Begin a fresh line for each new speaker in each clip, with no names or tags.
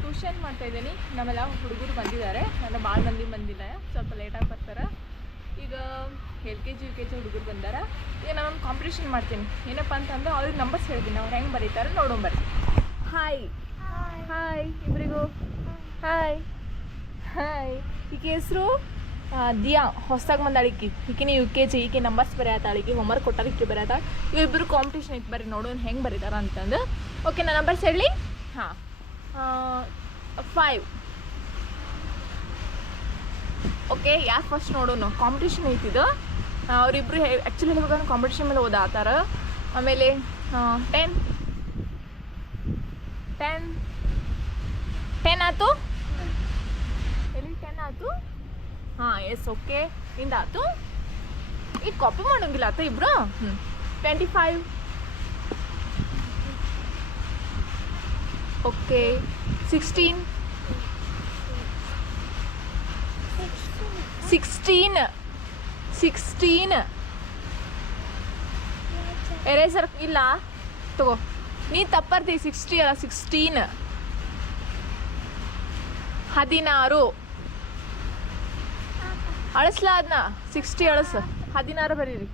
Tuition ಮಾಡ್ತಾ ಇದ್ದೀನಿ. ನಮ್ಮೆಲ್ಲ ಹುಡುಗರು ಬಂದಿದ್ದಾರೆ. ನನ್ನ ಭಾಳ ಮಂದಿ ಬಂದಿಲ್ಲ ಸ್ವಲ್ಪ ಲೇಟಾಗಿ ಬರ್ತಾರೆ. ಈಗ L K G, U K G ಹುಡುಗರು ಬಂದಾರ. ಈಗ ನಾನು ಕಾಂಪಿಟೇಷನ್ ಮಾಡ್ತೀನಿ. ಏನಪ್ಪ ಅಂತಂದ್ರೆ ಅವ್ರಿಗೆ ನಂಬರ್ಸ್ ಹೇಳ್ತೀನಿ. ಅವ್ರು ಹೆಂಗೆ ಬರೀತಾರೆ ನೋಡೋಂಬರ್ರಿ ಹಾಯ್ ಹಾಯ್ ಇಬ್ಬರಿಗೂ ಹಾಯ್ ಹಾಯ್ ಈಕೆ ಹೆಸರು ದಿಯಾ. ಹೊಸ್ದಾಗಿ ಬಂದಾಳಿಕೆ ಈಕೆ. ಈಕಿನ ಯು ಕೆ ಜಿ, ಈಕೆ ನಂಬರ್ಸ್ ಬರೆಯತ್ತಾಳ. ಈಕೆ ಹೋಮ್ವರ್ಕ್ ಕೊಟ್ಟಾರ ಈಕೆ ಬರೆಯತ್ತಾಳ. ಇವಿಬ್ಬರು ಕಾಂಪಿಟೇಷನ್ ಐತೆ ಬರ್ರಿ ನೋಡೋಣ ಹೆಂಗೆ ಬರೀತಾರ ಅಂತಂದು. ಓಕೆ ನಾನು ನಂಬರ್ಸ್ ಹೇಳಿ? ಹಾಂ. ಫೈವ್ ಓಕೆ ಯಾಕೆ ಫಸ್ಟ್ ನೋಡೋಣ ಕಾಂಪಿಟೇಷನ್ ಐತಿದು. ಅವರಿಬ್ರು ಆ್ಯಕ್ಚುಲಿ ಹೇಳ್ಬೇಕು ಕಾಂಪಿಟೇಷನ್ ಮೇಲೆ ಓದಾತಾರ ಆಮೇಲೆ ಟೆನ್ ಟೆನ್ ಟೆನ್ ಆಯ್ತು ಎಲ್ಲಿ ಟೆನ್ ಆಯ್ತು ಹಾಂ ಎಸ್ ಓಕೆ ಇಂದ ಆಯ್ತು ಈಗ ಕಾಪಿ ಮಾಡೋಂಗಿಲ್ಲ ಆತ ಇಬ್ರು? ಹ್ಞೂ twenty five okay. Sixteen sixteen sixteen eraser ಇಲ್ಲ. ತಗೋ. ನೀ ತಪ್ಪರ್ತಿ ಸಿಕ್ಸ್ಟಿ ಅಲ್ಲ ಸಿಕ್ಸ್ಟೀನ್ ಹದಿನಾರು. ಅಳಿಸ್ಲ ಅದನ್ನ ಸಿಕ್ಸ್ಟಿ ಅಳಸ. ಹದಿನಾರು ಬರೀರಿ.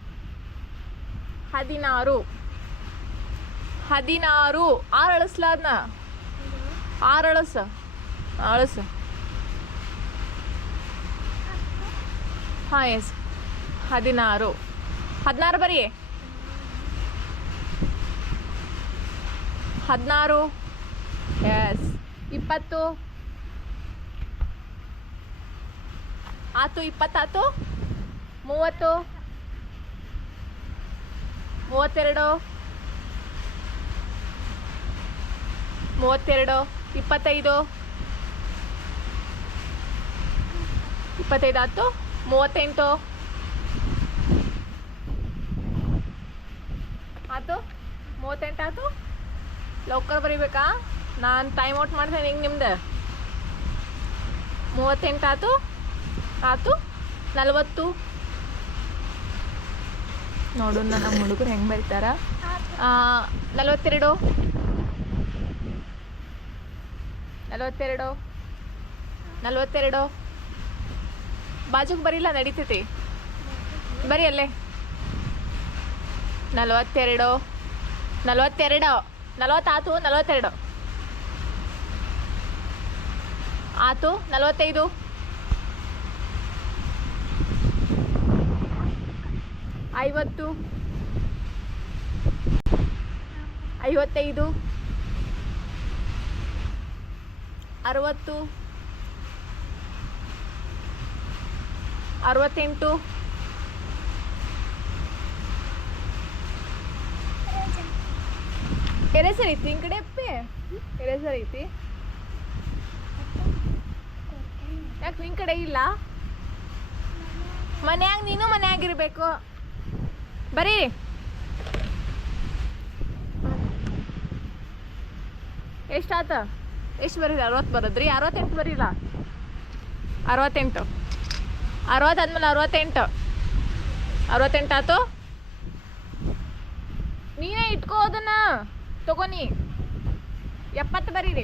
ಹದಿನಾರು. ಹದಿನಾರು. ಆರು ಅಳಿಸ್ಲ ಅದನ್ನ ಆರು ಅಳಸ ಅಳಸ. ಹಾಂ ಎಸ್ ಹದಿನಾರು. ಹದಿನಾರು ಬರೀ. ಹದಿನಾರು. ಎಸ್ ಇಪ್ಪತ್ತು. ಆತು, ಇಪ್ಪತ್ತಾತು. ಮೂವತ್ತು. ಮೂವತ್ತೆರಡು. ಮೂವತ್ತೆರಡು. ಇಪ್ಪತ್ತೈದು. ಇಪ್ಪತ್ತೈದು ಹತ್ತು ಮೂವತ್ತೆಂಟು. ಆತು ಮೂವತ್ತೆಂಟು ಆತು ಲೌಕರ್ ಬರಿಬೇಕಾ? ನಾನು ಟೈಮ್ ಔಟ್ ಮಾಡ್ತೇನೆ ಹಿಂಗೆ ನಿಮ್ದು. ಮೂವತ್ತೆಂಟು ಆತು ಆತು ನಲವತ್ತು. ನೋಡು ನಮ್ಮ ಹುಡುಗರು ಹೆಂಗೆ ಬರೀತಾರ? ನಲವತ್ತೆರಡು. ನಲವತ್ತೆರಡು. ನಲವತ್ತೆರಡು. ಬಾಜುಗೆ ಬರೀಲ್ಲ ನಡೀತೈತಿ? ಬರೀ ಅಲ್ಲೇ ನಲವತ್ತೆರಡು. ನಲವತ್ತೆರಡು. ನಲವತ್ತಾತು, ನಲವತ್ತೆರಡು. ಆತು, ನಲವತ್ತೈದು. ಐವತ್ತು. ಐವತ್ತೈದು. ಅರವತ್ತು. ಅರವತ್ತೆಂಟು. ಎರೇಸರ್ ಐತಿ ಹಿಂಗ್ ಕಡೆ ಪೇ ಎರೇಸರ್ ಐತಿ ಯಾಕೆ ನಿನ್ ಕಡೆ ಇಲ್ಲ? ಮನ್ಯಾಗ ನೀನು ಮನ್ಯಾಗಿರ್ಬೇಕು ಬರೀ. ಎಷ್ಟಾತ ಎಷ್ಟು ಬರೀರಿ? ಅರವತ್ತು ಬರೋದ್ರಿ? ಅರವತ್ತೆಂಟು ಬರೀಲ್ಲ ಅರವತ್ತೆಂಟು. ಅರವತ್ತಾದ್ಮೇಲೆ ಅರವತ್ತೆಂಟು. ಅರವತ್ತೆಂಟು ಆತು ನೀನೇ ಇಟ್ಕೋ ಅದನ್ನ ತಗೋನಿ. ಎಪ್ಪತ್ತು ಬರೀರಿ.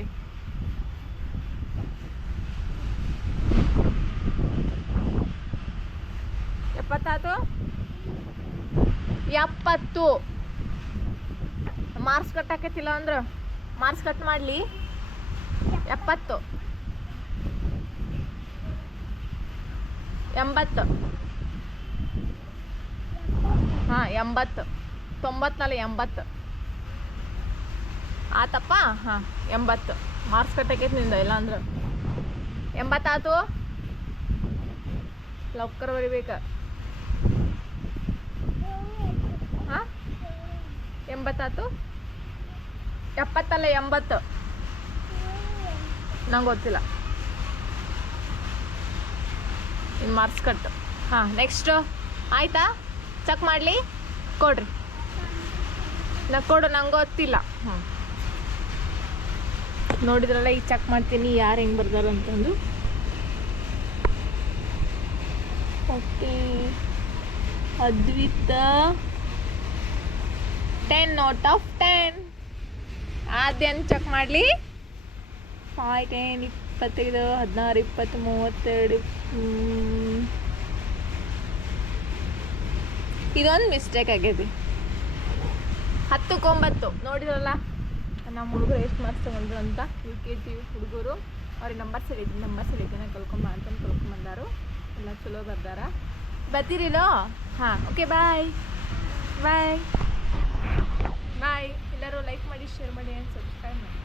ಎಪ್ಪತ್ತಾತು ಎಪ್ಪತ್ತು. ಮಾರ್ಕ್ಸ್ ಕಟ್ ಅಂದ್ರ ಅಂದ್ರೆ. ಮಾರ್ಕ್ಸ್ ಕಟ್ ಮಾಡಲಿ. ಎಪ್ಪತ್ತು. ಎಂಬತ್ತು. ಹಾಂ, ಎಂಬತ್ತು. ತೊಂಬತ್ತಲ್ಲ ಎಂಬತ್ತು. ಆತಪ್ಪ? ಹಾಂ, ಎಂಬತ್ತು. ಮಾರ್ಕ್ಸ್ ಕಟ್ಟಕೈತಿ ನಿಂದ ಇಲ್ಲ ಅಂದ್ರೆ ಎಂಬತ್ತಾತು? ಲೌಕರ್ ಬರಿಬೇಕ. ಹಾಂ? ಎಂಬತ್ತಾತು? ಎಪ್ಪತ್ತಲ್ಲ ಎಂಬತ್ತು. ನಂಗೆ ಗೊತ್ತಿಲ್ಲ. ಇನ್ನು ಮಾರ್ಕ್ಸ್ ಕಟ್ಟು. ಹಾಂ ನೆಕ್ಸ್ಟು ಆಯ್ತಾ? ಚೆಕ್ ಮಾಡಲಿ? ಕೊಡ್ರಿ. ನಾ ಕೊಡು, ನಂಗೆ ಗೊತ್ತಿಲ್ಲ. ಹ್ಞೂ ನೋಡಿದ್ರಲ್ಲ, ಈಗ ಚೆಕ್ ಮಾಡ್ತೀನಿ ಯಾರು ಹೆಂಗೆ ಬರ್ದಾರ ಅಂತಂದು. Okay. Advita. Ten out of ten ಆದ್ಯನ್ check ಮಾಡಲಿ? ಟೆನ್ ಇಪ್ಪತ್ತೈದು, ಹದಿನಾರು, ಇಪ್ಪತ್ತು ಮೂವತ್ತೆರಡು. ಇದೊಂದು ಮಿಸ್ಟೇಕ್ ಆಗೈತಿ ಹತ್ತಕ್ಕೊಂಬತ್ತು. ನೋಡಿದ್ರಲ್ಲ? ನಮ್ಮ ಹುಡುಗರು ಎಷ್ಟು ಮಾರ್ಕ್ಸ್ ತಗೊಂಡ್ರು ಅಂತ? ಯು ಕೆ ಜಿ ಹುಡುಗರು. ಅವ್ರಿಗೆ ನಂಬರ್ ಸರಿ ನಂಬರ್ ಹೇಳಿದ್ದೇನೆ ಕಲ್ಕೊಂಬ ಅಂತಂದು ಕಲ್ಕೊಂಬಂದಾರು ಎಲ್ಲ ಚಲೋ ಬರ್ದಾರ. ಬರ್ತೀರಿಲೋ ಹಾಂ ಓಕೆ ಬಾಯ್ ಬಾಯ್ ಬಾಯ್ ಎಲ್ಲರೂ ಲೈಕ್ ಮಾಡಿ ಶೇರ್ ಮಾಡಿ ಆ್ಯಂಡ್ ಸಬ್ಸ್ಕ್ರೈಬ್ ಮಾಡಿ.